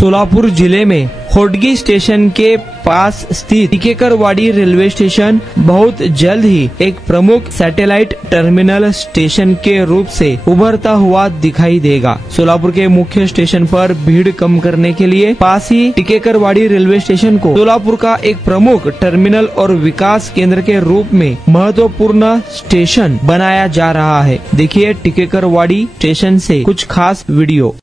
सोलापुर जिले में होडगी स्टेशन के पास स्थित टिकेकरवाड़ी रेलवे स्टेशन बहुत जल्द ही एक प्रमुख सैटेलाइट टर्मिनल स्टेशन के रूप से उभरता हुआ दिखाई देगा। सोलापुर के मुख्य स्टेशन पर भीड़ कम करने के लिए पास ही टिकेकरवाड़ी रेलवे स्टेशन को सोलापुर का एक प्रमुख टर्मिनल और विकास केंद्र के रूप में महत्वपूर्ण स्टेशन बनाया जा रहा है। देखिए टिकेकरवाड़ी स्टेशन से कुछ खास वीडियो।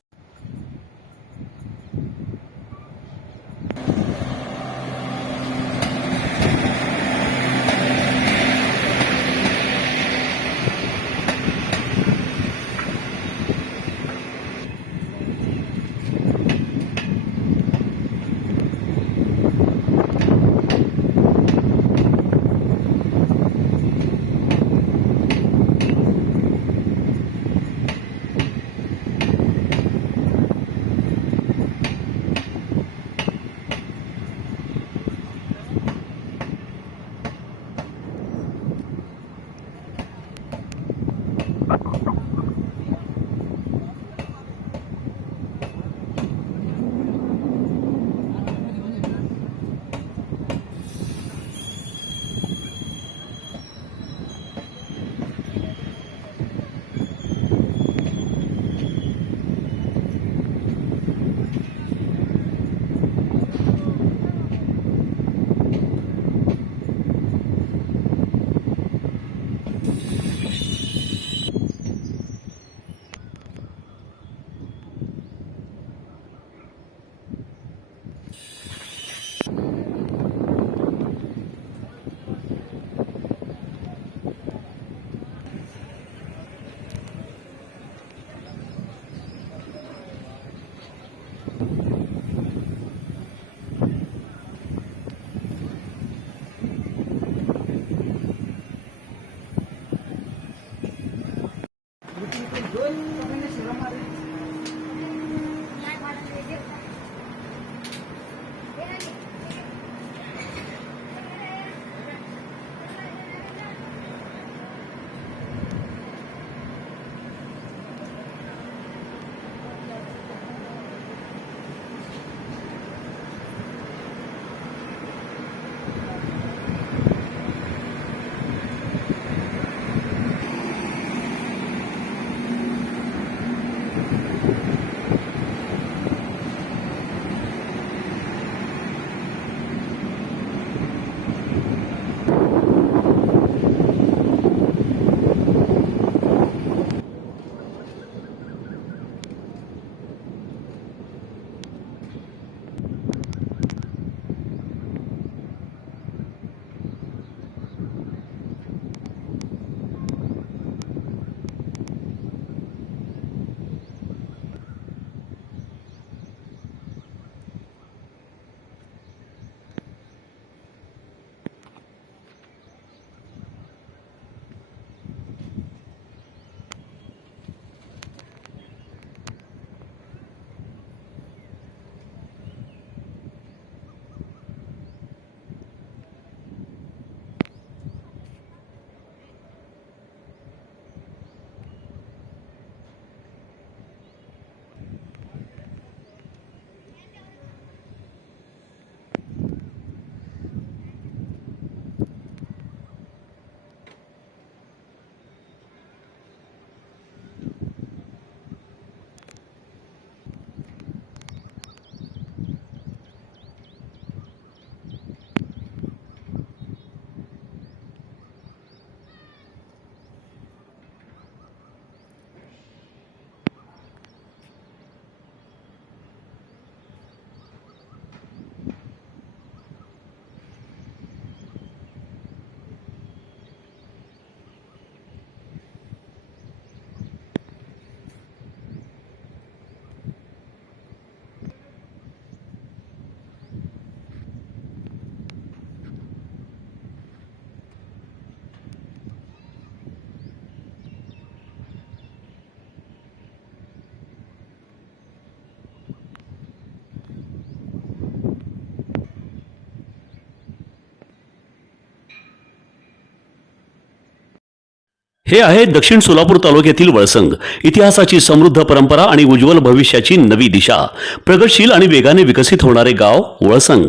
हे आहे दक्षिण सोलापूर तालुक्यातील वळसंग. इतिहासाची समृद्ध परंपरा आणि उज्ज्वल भविष्याची नवी दिशा. प्रगतशील आणि वेगाने विकसित होणारे गाव वळसंग.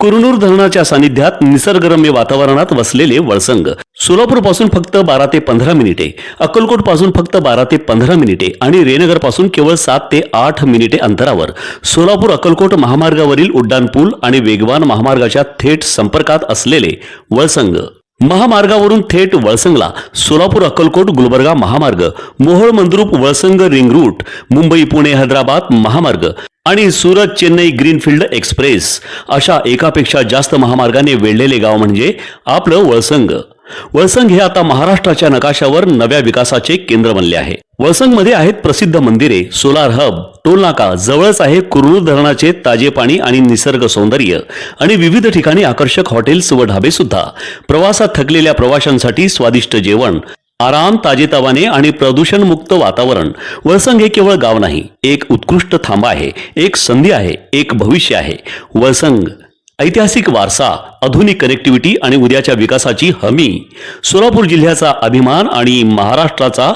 कुरनूर धरणाच्या सानिध्यात निसर्गरम्य वातावरणात वसलेले वळसंग. सोलापूर पासून फक्त 12 ते 15 मिनिटे, अक्कलकोट पासून फक्त 12 ते 15 मिनिटे आणि रेनगर पासून केवळ 7 ते 8 मिनिटे अंतरावर सोलापूर अक्कलकोट महामार्गावरील उड्डाणपूल आणि वेगवान महामार्गाच्या थेट संपर्कात असलेले वळसंग. महामार्गावरून थेट वळसंगला सोलापूर अक्कलकोट गुलबर्गा महामार्ग, मोहोळ मंद्रुप वळसंग रिंग रूट, मुंबई पुणे हैदराबाद महामार्ग आणि सुरत चेन्नई ग्रीनफील्ड एक्सप्रेस अशा एकापेक्षा जास्त महामार्गाने वेढलेले गाव म्हणजे आपलं वळसंग. वळसंग हे आता महाराष्ट्राच्या नकाशावर नव्या विकासाचे केंद्र बनले आहे. वळसंगमध्ये आहेत प्रसिद्ध मंदिरे, सोलार हब, टोलनाका, जवळच आहे कुरनूर धरणाचे ताजे पाणी आणि निसर्ग सौंदर्य आणि विविध ठिकाणी आकर्षक हॉटेल्स व ढाबे सुद्धा. प्रवासात थकलेल्या प्रवाशांसाठी स्वादिष्ट जेवण, आराम, ताजेतवाने आणि प्रदूषणमुक्त वातावरण. वळसंग हे केवळ गाव नाही, एक उत्कृष्ट थांबा आहे, एक संधी आहे, एक भविष्य आहे. वळसंग ऐतिहासिक वारसा, आधुनिक कनेक्टिव्हिटी आणि उद्याच्या विकासाची हमी. सोलापूर जिल्ह्याचा अभिमान आणि महाराष्ट्राचा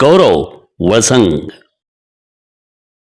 गौरव. वळसंग.